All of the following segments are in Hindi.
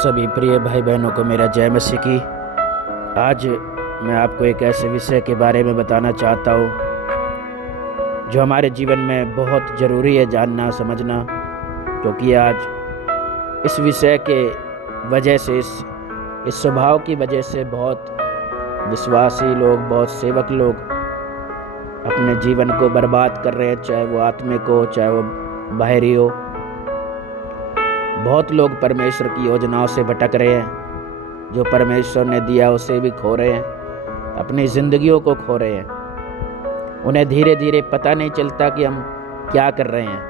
सभी प्रिय भाई बहनों को मेरा जय मसीह की। आज मैं आपको एक ऐसे विषय के बारे में बताना चाहता हूँ जो हमारे जीवन में बहुत ज़रूरी है जानना समझना, क्योंकि आज इस विषय के वजह से इस स्वभाव की वजह से बहुत विश्वासी लोग, बहुत सेवक लोग अपने जीवन को बर्बाद कर रहे हैं, चाहे वो आत्मिक हो चाहे वो बाहरी हो। बहुत लोग परमेश्वर की योजनाओं से भटक रहे हैं, जो परमेश्वर ने दिया उसे भी खो रहे हैं, अपनी ज़िंदगियों को खो रहे हैं। उन्हें धीरे धीरे पता नहीं चलता कि हम क्या कर रहे हैं।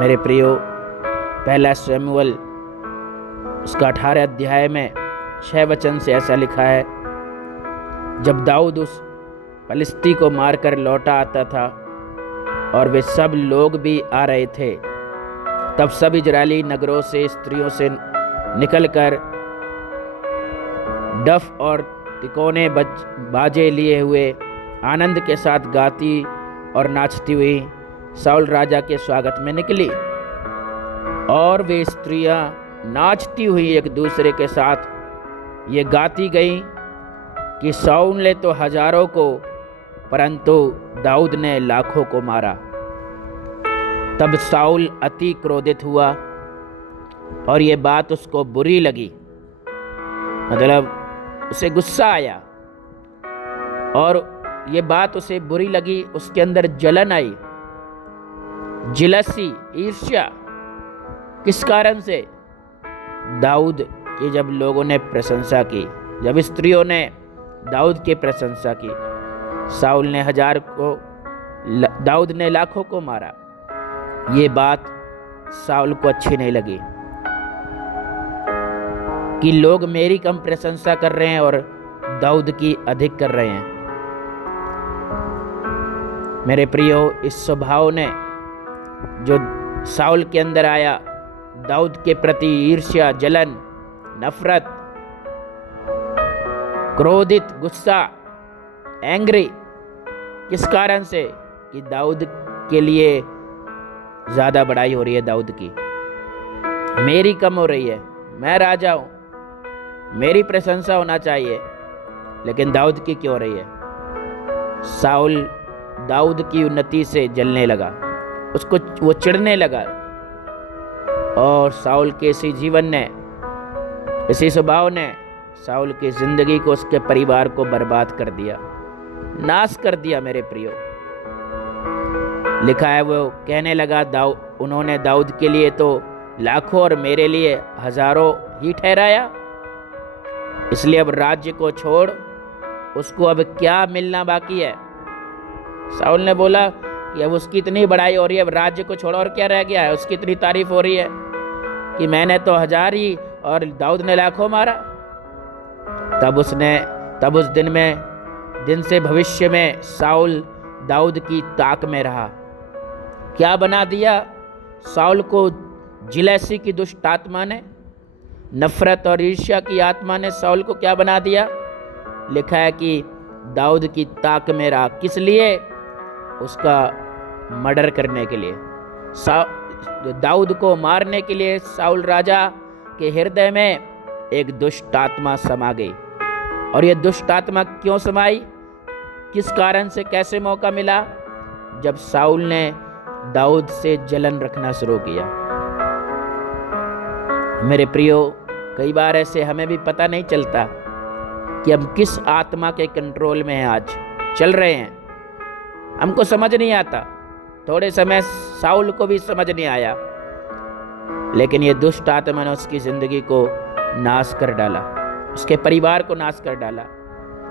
मेरे प्रियो, पहला शमूएल उसका 18 अध्याय में 6 वचन से ऐसा लिखा है, जब दाऊद उस फलिस्ती को मारकर लौटा आता था और वे सब लोग भी आ रहे थे, तब सब इजरायली नगरों से स्त्रियों से निकलकर डफ और तिकोने बाजे लिए हुए आनंद के साथ गाती और नाचती हुई शाऊल राजा के स्वागत में निकली। और वे स्त्रियां नाचती हुई एक दूसरे के साथ ये गाती गईं कि शाऊल ने तो हजारों को परंतु दाऊद ने लाखों को मारा। तब शाऊल अति क्रोधित हुआ और ये बात उसको बुरी लगी, मतलब उसे गुस्सा आया और ये बात उसे बुरी लगी। उसके अंदर जलन आई, जिलसी, ईर्ष्या। किस कारण से? दाऊद की जब लोगों ने प्रशंसा की, जब स्त्रियों ने दाऊद की प्रशंसा की। शाऊल ने 1000 को, दाऊद ने लाखों को मारा। ये बात शाऊल को अच्छी नहीं लगी कि लोग मेरी कम प्रशंसा कर रहे हैं और दाऊद की अधिक कर रहे हैं। मेरे प्रियो, इस स्वभाव ने जो शाऊल के अंदर आया, दाऊद के प्रति ईर्ष्या, जलन, नफरत, क्रोधित, गुस्सा, एंग्री, किस कारण से? कि दाऊद के लिए ज़्यादा बड़ाई हो रही है, दाऊद की मेरी कम हो रही है। मैं राजा हूँ, मेरी प्रशंसा होना चाहिए, लेकिन दाऊद की क्यों हो रही है? शाऊल दाऊद की उन्नति से जलने लगा, उसको वो चिढ़ने लगा। और शाऊल के इसी जीवन ने, इसी स्वभाव ने शाऊल की जिंदगी को, उसके परिवार को बर्बाद कर दिया, नाश कर दिया। मेरे प्रियो, लिखा है, वो कहने लगा, उन्होंने दाऊद के लिए तो लाखों और मेरे लिए हजारों ही ठहराया, इसलिए अब राज्य को छोड़, उसको अब क्या मिलना बाकी है? शाऊल ने बोला कि अब उसकी इतनी बड़ाई हो रही है, अब राज्य को छोड़ और क्या रह गया है? उसकी इतनी तारीफ हो रही है कि मैंने तो 1000 ही और दाऊद ने लाखों मारा। तब उस दिन से भविष्य में शाऊल दाऊद की ताक में रहा। क्या बना दिया? शाऊल को जिलसी की दुष्ट आत्मा ने, नफरत और ईर्ष्या की आत्मा ने शाऊल को क्या बना दिया? लिखा है कि दाऊद की ताक में रहा। किस लिए? उसका मर्डर करने के लिए, दाऊद को मारने के लिए शाऊल राजा के हृदय में एक दुष्ट आत्मा समा गई। और यह दुष्ट आत्मा क्यों समाई? किस कारण से, कैसे मौका मिला? जब शाऊल ने दाऊद से जलन रखना शुरू किया। मेरे प्रियो, कई बार ऐसे हमें भी पता नहीं चलता कि हम किस आत्मा के कंट्रोल में हैं, आज चल रहे हैं, हमको समझ नहीं आता। थोड़े समय शाऊल को भी समझ नहीं आया, लेकिन ये दुष्ट आत्मा ने उसकी जिंदगी को नाश कर डाला, उसके परिवार को नाश कर डाला।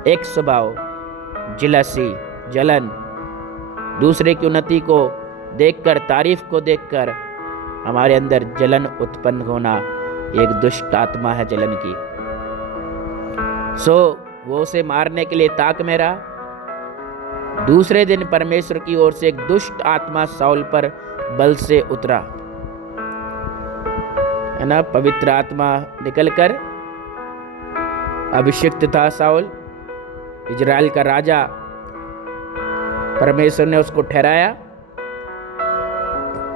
एक स्वभाव, जिलसी, जलन, दूसरे की उन्नति को देखकर, तारीफ को देखकर हमारे अंदर जलन उत्पन्न होना एक दुष्ट आत्मा है, जलन की। वो उसे मारने के लिए ताक में रहा। दूसरे दिन परमेश्वर की ओर से एक दुष्ट आत्मा शाऊल पर बल से उतरा, है ना। पवित्र आत्मा निकलकर, अभिषिक्त था शाऊल, इजराइल का राजा, परमेश्वर ने उसको ठहराया,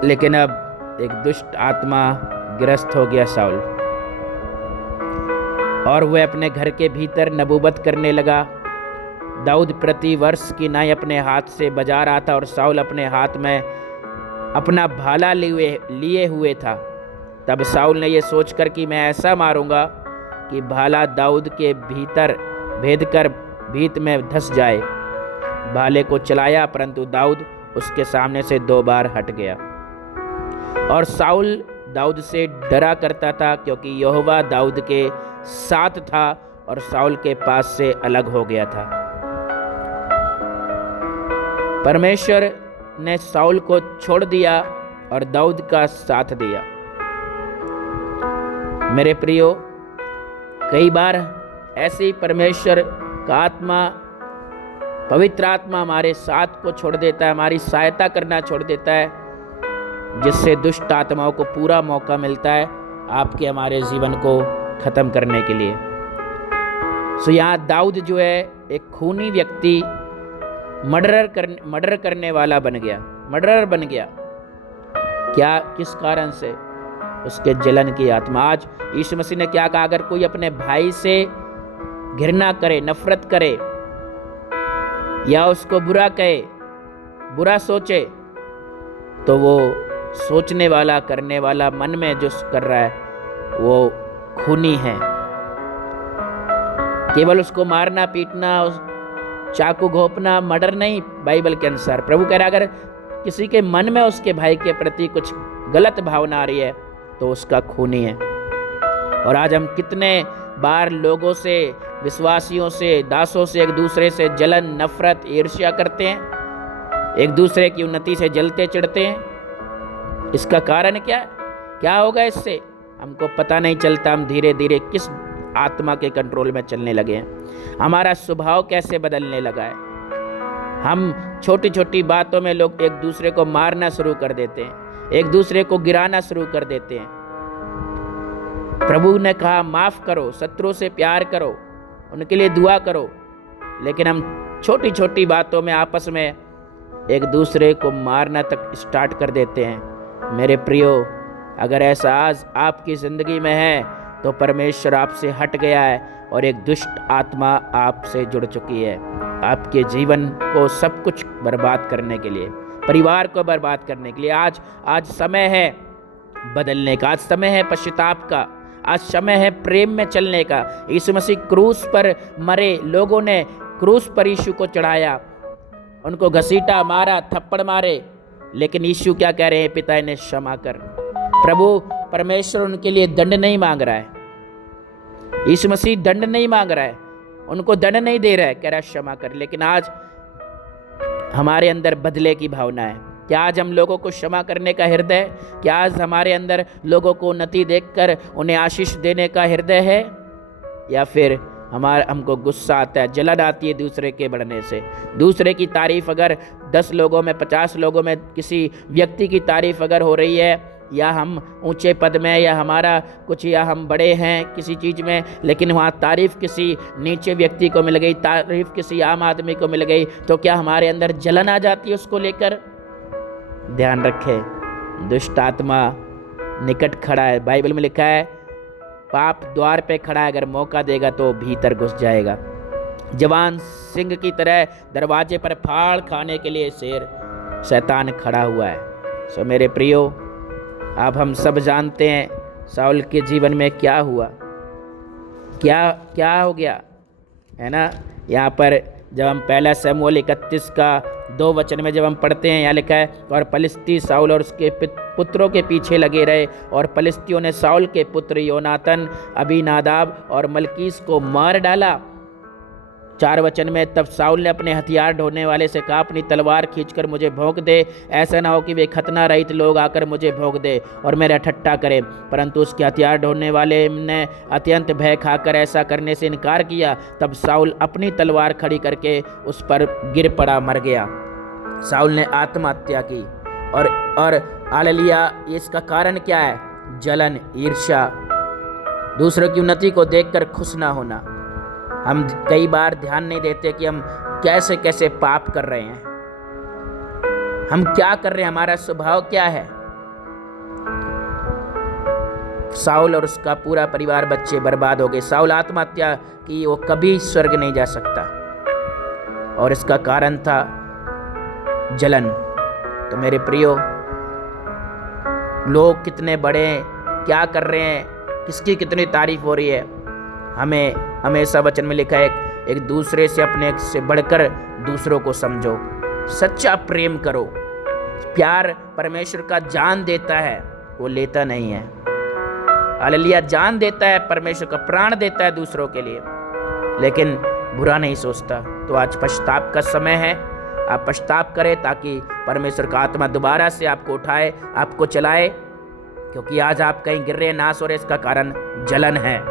लेकिन अब एक दुष्ट आत्मा ग्रस्त हो गया शाऊल। और वह अपने घर के भीतर नबूवत करने लगा। दाऊद प्रति वर्ष की नाई अपने हाथ से बजा रहा था और शाऊल अपने हाथ में अपना भाला लिए हुए था। तब शाऊल ने यह सोचकर कि मैं ऐसा मारूंगा कि भाला दाऊद के भीतर भेद कर भीत में धंस जाए। भाले को चलाया, परंतु दाऊद उसके सामने से 2 बार हट गया। और शाऊल दाऊद से डरा करता था, क्योंकि यहोवा दाऊद के साथ था और शाऊल के पास से अलग हो गया था। परमेश्वर ने शाऊल को छोड़ दिया और दाऊद का साथ दिया। मेरे प्रियो, कई बार ऐसे ही परमेश्वर का आत्मा, पवित्र आत्मा हमारे साथ को छोड़ देता है, हमारी सहायता करना छोड़ देता है, जिससे दुष्ट आत्माओं को पूरा मौका मिलता है आपके हमारे जीवन को खत्म करने के लिए। सो यहाँ दाऊद जो है एक खूनी व्यक्ति, मर्डर करने वाला बन गया, मर्डरर बन गया। क्या, किस कारण से? उसके जलन की आत्मा। आज यीशु मसीह ने क्या कहा? अगर कोई अपने भाई से घृणा करे, नफरत करे या उसको बुरा कहे, बुरा सोचे, तो वो सोचने वाला, करने वाला, मन में जो कर रहा है वो खूनी है। केवल उसको मारना, पीटना, चाकू घोंपना मर्डर नहीं, बाइबल के अनुसार प्रभु कह रहा है अगर किसी के मन में उसके भाई के प्रति कुछ गलत भावना आ रही है तो उसका खूनी है। और आज हम कितने बार लोगों से, विश्वासियों से, दासों से एक दूसरे से जलन, नफरत, ईर्ष्या करते हैं, एक दूसरे की उन्नति से जलते चिढ़ते हैं। इसका कारण क्या है? क्या होगा इससे? हमको पता नहीं चलता। हम धीरे धीरे किस आत्मा के कंट्रोल में चलने लगे हैं। हमारा स्वभाव कैसे बदलने लगा है। हम छोटी छोटी बातों में लोग एक दूसरे को मारना शुरू कर देते हैं, एक दूसरे को गिराना शुरू कर देते हैं। प्रभु ने कहा माफ करो, शत्रु से प्यार करो, उनके लिए दुआ करो, लेकिन हम छोटी छोटी बातों में आपस में एक दूसरे को मारना तक स्टार्ट कर देते हैं। मेरे प्रियो, अगर ऐसा आज आपकी जिंदगी में है तो परमेश्वर आपसे हट गया है और एक दुष्ट आत्मा आपसे जुड़ चुकी है, आपके जीवन को सब कुछ बर्बाद करने के लिए, परिवार को बर्बाद करने के लिए। आज समय है बदलने का, आज समय है पश्चाताप का, आज समय है प्रेम में चलने का। यीशु मसीह क्रूस पर मरे, लोगों ने क्रूस पर यीशु को चढ़ाया, उनको घसीटा, मारा, थप्पड़ मारे, लेकिन यीशु क्या कह रहे हैं? पिता इन्हें क्षमा कर। प्रभु परमेश्वर उनके लिए दंड नहीं मांग रहा है। यीशु मसीह दंड नहीं मांग रहा है, उनको दंड नहीं दे रहा है, कह रहा है क्षमा कर। लेकिन आज हमारे अंदर बदले की भावना है। क्या आज हम लोगों को क्षमा करने का हृदय? क्या आज हमारे अंदर लोगों को उन्नति देखकर उन्हें आशीष देने का हृदय है? या फिर हमको गुस्सा आता है, जलन आती है दूसरे के बढ़ने से। दूसरे की तारीफ अगर 10 लोगों में, 50 लोगों में किसी व्यक्ति की तारीफ अगर हो रही है, या हम ऊंचे पद में, या हमारा कुछ, या हम बड़े हैं किसी चीज़ में, लेकिन वहाँ तारीफ किसी नीचे व्यक्ति को मिल गई, तारीफ किसी आम आदमी को मिल गई, तो क्या हमारे अंदर जलन आ जाती है उसको लेकर? ध्यान रखें, दुष्ट आत्मा निकट खड़ा है। बाइबल में लिखा है पाप द्वार पे खड़ा है, अगर मौका देगा तो भीतर घुस जाएगा। जवान सिंह की तरह दरवाजे पर फाड़ खाने के लिए शेर शैतान खड़ा हुआ है। सो मेरे प्रियो, अब हम सब जानते हैं शाऊल के जीवन में क्या हुआ, क्या हो गया, है ना। यहाँ पर जब हम पहला शमूएल 31 का 2 वचन में जब हम पढ़ते हैं, यहाँ लिखा है और फलिस्ती शाऊल और उसके पुत्रों के पीछे लगे रहे, और फलिस्तियों ने शाऊल के पुत्र योनातन, अबीनादाब और मलकीस को मार डाला। 4 वचन में तब शाऊल ने अपने हथियार ढोने वाले से कहा अपनी तलवार खींचकर मुझे भोंक दे, ऐसा ना हो कि वे खतना रहित लोग आकर मुझे भोंक दे और मेरा ठट्ठा करें। परंतु उसके हथियार ढोने वाले ने अत्यंत भय खाकर ऐसा करने से इनकार किया। तब शाऊल अपनी तलवार खड़ी करके उस पर गिर पड़ा, मर गया। शाऊल ने आत्महत्या की। और हालेलुया, इसका कारण क्या है? जलन, ईर्ष्या, दूसरों की उन्नति को देखकर खुश ना होना। हम कई बार ध्यान नहीं देते कि हम कैसे कैसे पाप कर रहे हैं, हम क्या कर रहे हैं, हमारा स्वभाव क्या है। साउल और उसका पूरा परिवार, बच्चे बर्बाद हो गए। साउल आत्महत्या की, वो कभी स्वर्ग नहीं जा सकता, और इसका कारण था जलन। तो मेरे प्रियो, लोग कितने बड़े हैं, क्या कर रहे हैं, किसकी कितनी तारीफ हो रही है, हमें हमेशा वचन में लिखा है एक दूसरे से, अपने से बढ़कर दूसरों को समझो, सच्चा प्रेम करो। प्यार परमेश्वर का जान देता है, वो लेता नहीं है। हालेलुया, जान देता है, परमेश्वर का प्राण देता है दूसरों के लिए, लेकिन बुरा नहीं सोचता। तो आज पश्चाताप का समय है, आप पश्चाताप करें ताकि परमेश्वर का आत्मा दोबारा से आपको उठाए, आपको चलाए, क्योंकि आज आप कहीं गिर रहे, नाश हो रहे, इसका कारण जलन है।